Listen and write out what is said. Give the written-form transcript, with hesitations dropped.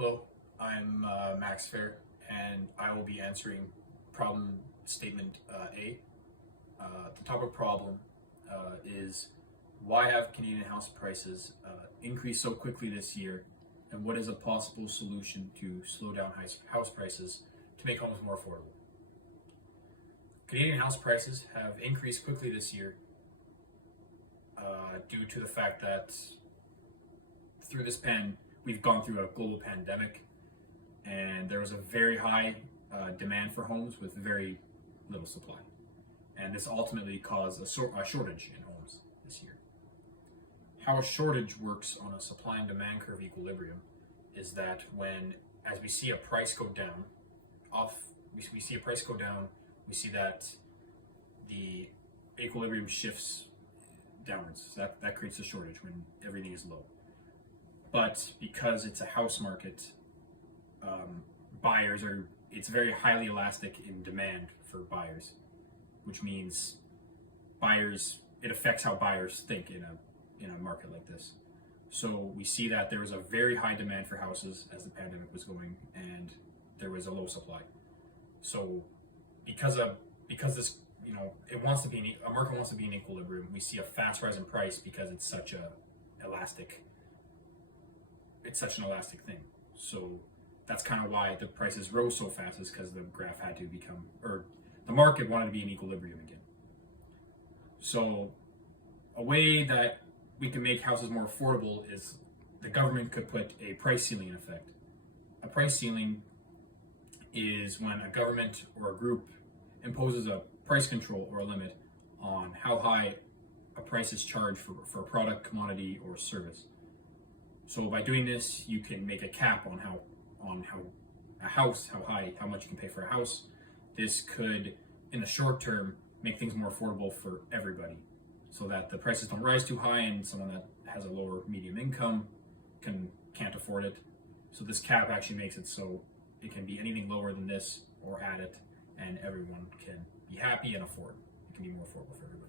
Hello, I'm Max Fair, and I will be answering problem statement A. The topic problem is why have Canadian house prices increased so quickly this year, and what is a possible solution to slow down house prices to make homes more affordable? Canadian house prices have increased quickly this year due to the fact that through this we've gone through a global pandemic, and there was a very high demand for homes with very little supply, and this ultimately caused a shortage in homes this year. How a shortage works on a supply and demand curve equilibrium is that as we see a price go down, we see that the equilibrium shifts downwards. So that creates a shortage when everything is low. But because it's a house market, it's very highly elastic in demand for buyers, which means it affects how buyers think in a market like this. So we see that there was a very high demand for houses as the pandemic was going, and there was a low supply. So because this, a market wants to be in equilibrium, we see a fast rise in price because it's such an elastic thing. So that's kind of why the prices rose so fast, is because the graph had to the market wanted to be in equilibrium again. So a way that we can make houses more affordable is the government could put a price ceiling in effect. A price ceiling is when a government or a group imposes a price control or a limit on how high a price is charged for a product, commodity, or service. So by doing this, you can make a cap on how much you can pay for a house. This could, in the short term, make things more affordable for everybody, so that the prices don't rise too high and someone that has a lower medium income can't afford it. So this cap actually makes it so it can be anything lower than this or at it, and everyone can be happy and afford. It can be more affordable for everybody.